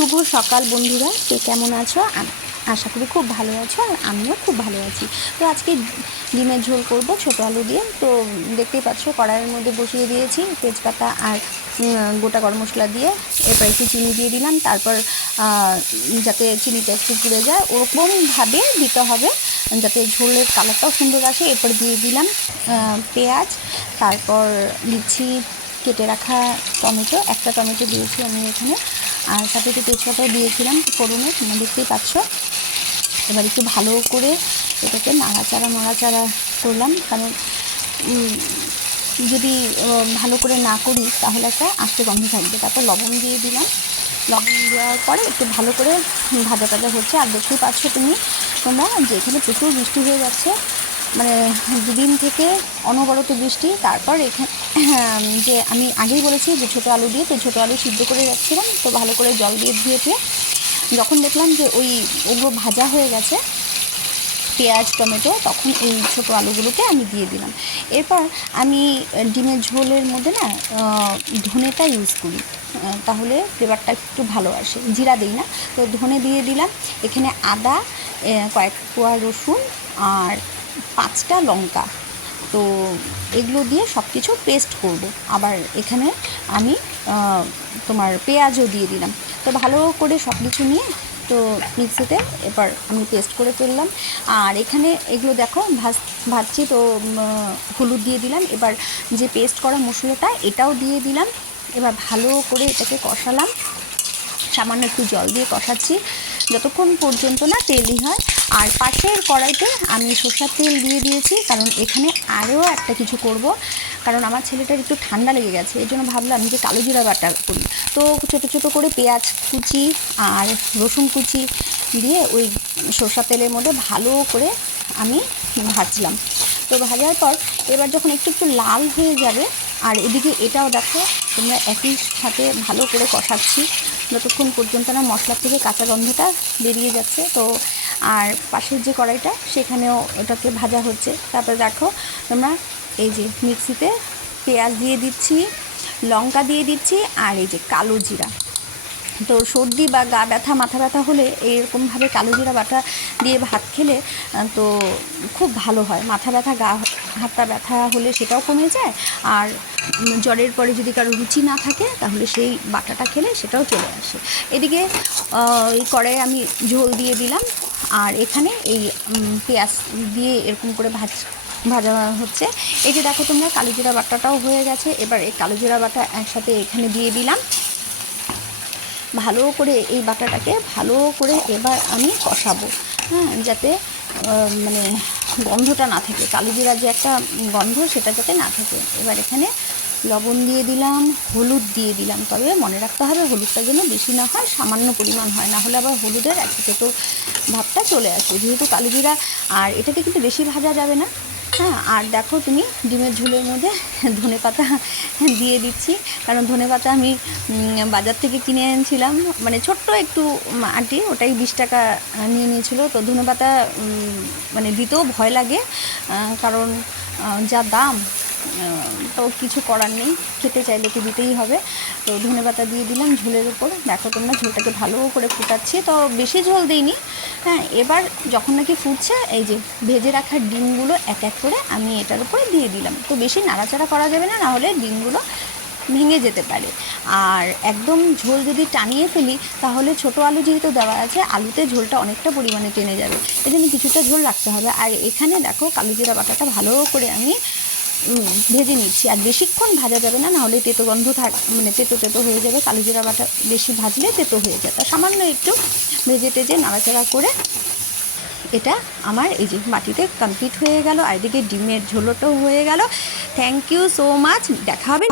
শুভ সকাল বন্ধুরা, কে কেমন আছো? আশা করি খুব ভালো আছো, আর আমিও খুব ভালো আছি। তো আজকে ডিমের ঝোল করব ছোটো আলু দিয়ে। তো দেখতেই পাচ্ছ কড়াইয়ের মধ্যে বসিয়ে দিয়েছি তেজপাতা আর গোটা গরম মশলা দিয়ে। এরপর একটু চিনি দিয়ে দিলাম, তারপর যাতে চিনিটা একটু পুড়ে যায় ওরকমভাবে দিতে হবে যাতে ঝোলের কালারটাও সুন্দর আসে। এরপর দিয়ে দিলাম পেঁয়াজ, তারপর দিচ্ছি কেটে রাখা টমেটো, একটা টমেটো দিয়েছি আমি এখানে, আর সাথে একটু তেজপাতাও দিয়েছিলাম ফোড়নে, তোমরা দেখতেই পাচ্ছ। এবার একটু ভালো করে এটাকে নাড়াচাড়া করলাম, কারণ যদি ভালো করে না করি তাহলে একটা আস্তে গন্ধ থাকবে। তারপর লবণ দিয়ে দিলাম, লবণ দেওয়ার পরে একটু ভালো করে ভাজা হচ্ছে। আর দেখতেই পাচ্ছ তোমরা যে এখানে প্রচুর বৃষ্টি হয়ে যাচ্ছে, মানে দুদিন থেকে অনবরত বৃষ্টি। তারপর এখানে যে আমি আগেই বলেছি যে ছোটো আলু দিয়ে, তো ছোটো আলু সিদ্ধ করে রাখছিলাম, তো ভালো করে জল দিয়ে ধুয়ে যখন দেখলাম যে ওগুলো ভাজা হয়ে গেছে পেঁয়াজ টমেটো, তখন এই ছোটো আলুগুলোকে আমি দিয়ে দিলাম। এরপর আমি ডিমের ঝোলের মধ্যে না ধনেটা ইউজ করি, তাহলে ফ্লেভারটা একটু ভালো আসে। জিরা দিই না, তো ধনে দিয়ে দিলাম। এখানে আদা, কয়েক কোয়া রসুন আর 5টা লঙ্কা, তো এগুলো দিয়ে সব কিছু পেস্ট করব। আবার এখানে আমি তোমার পেঁয়াজও দিয়ে দিলাম। তো ভালো করে সব কিছু নিয়ে তো মিক্সিতে এবার আমি পেস্ট করে ফেললাম। আর এখানে এগুলো দেখো ভাজছি, তো হলুদ দিয়ে দিলাম। এবার যে পেস্ট করা মশলাটা এটাও দিয়ে দিলাম। এবার ভালো করে এটাকে কষালাম, সামান্য একটু জল দিয়ে কষাচ্ছি যতক্ষণ পর্যন্ত না তেলই হয়। আর পাশের কড়াইতে আমি সরষের তেল দিয়ে দিয়েছি, কারণ এখানে আরও একটা কিছু করব, কারণ আমার ছেলেটার একটু ঠান্ডা লেগে গেছে। এই জন্য ভাবলাম যে কালো জিরা বাটা করি। তো ছোটো করে পেঁয়াজ কুচি আর রসুন কুচি দিয়ে ওই সরষের তেলের মধ্যে ভালো করে আমি ভাজলাম। তো ভাজার পর এবার যখন একটু লাল হয়ে যাবে, আর এদিকে এটাও দেখো তোমরা একই সাথে ভালো করে কষাচ্ছি যতক্ষণ পর্যন্ত না মশলা থেকে কাঁচা গন্ধটা বেরিয়ে যাচ্ছে। তো আর পাশের যে কড়াইটা সেখানেও ওটাকে ভাজা হচ্ছে। তারপরে দেখো তোমরা এই যে মিক্সিতে পেঁয়াজ দিয়ে দিচ্ছি, লঙ্কা দিয়ে দিচ্ছি, আর এই যে কালো জিরা। তো সর্দি বা গা ব্যথা মাথা ব্যথা হলে এইরকমভাবে কালো জিরা বাটা দিয়ে ভাত খেলে তো খুব ভালো হয়। মাথা ব্যথা গা হাতটা ব্যথা হলে সেটাও কমে যায়, আর জ্বরের পরে যদি কারো রুচি না থাকে তাহলে সেই বাটাটা খেলে সেটাও চলে আসে। এদিকে এই কড়াইয়ে আমি ঝোল দিয়ে দিলাম, আর এখানে এই পেঁয়াজ দিয়ে এরকম করে ভাজা হচ্ছে। এই যে দেখো তোমরা কালো জিরা বাটাটাও হয়ে গেছে। এবার এই কালো জিরা বাটা একসাথে এখানে দিয়ে দিলাম। ভালো করে এই বাটাটাকে ভালো করে এবার আমি কষাবো, যাতে মানে গন্ধটা না থাকে, কালো জিরার যে একটা গন্ধ সেটা যাতে না থাকে। এবার এখানে লবণ দিয়ে দিলাম, হলুদ দিয়ে দিলাম, তবে মনে রাখতে হবে হলুদটা যেন বেশি না হয়, সামান্য পরিমাণ হয়, না হলে আবার হলুদের একটা তেতো ভাবটা চলে আসে যেহেতু কালো জিরা। আর এটাকে কিন্তু বেশি ভাজা যাবে না। আর দেখো তুমি ডিমের ঝোলের মধ্যে ধনেপাতা দিয়ে দিচ্ছি, কারণ ধনেপাতা আমি বাজার থেকে কিনে এনেছিলাম, মানে ছোট্ট একটু আঁটি, ওটাই 20 টাকা নিয়ে নিয়েছিল। তো ধনেপাতা মানে দিতেও ভয় লাগে, কারণ যা দাম, তো কিছু করার নেই, খেতে চাইলে কি দিতেই হবে। তো ধনেপাতা দিয়ে দিলাম ঝোলের উপর। দেখো তোমরা ঝোলটাকে ভালো করে ফুটাচ্ছি, তো বেশি ঝোল দিইনি। এবার যখন নাকি ফুটছে, এই যে ভেজে রাখা ডিমগুলো এক এক করে আমি এটার উপরে দিয়ে দিলাম। তো বেশি নাড়াচাড়া করা যাবে না, নাহলে ডিমগুলো ভেঙে যেতে পারে। আর একদম ঝোল যদি টানিয়ে ফেলি তাহলে ছোটো আলু যেহেতু দেওয়া আছে, আলুতে ঝোলটা অনেকটা পরিমাণে টেনে যাবে, এই জন্য কিছুটা ঝোল রাখতে হবে। আর এখানে দেখো কালো জিরা বাটাটা ভালো করে আমি ভেজে নিচ্ছি। আর বেশিক্ষণ ভাজা যাবে না, নাহলে তেতো গন্ধ মানে তেতো হয়ে যাবে। কালো জিরা বাটা বেশি ভাজলে তেতো হয়ে যায়। তা সামান্য একটু ভেজে নাড়াচাড়া করে এটা আমার এই যে বাটিতে কমপ্লিট হয়ে গেল। আর এদিকে ডিমের ঝোলটাও হয়ে গেল। থ্যাংক ইউ সো মাচ, দেখা হবে।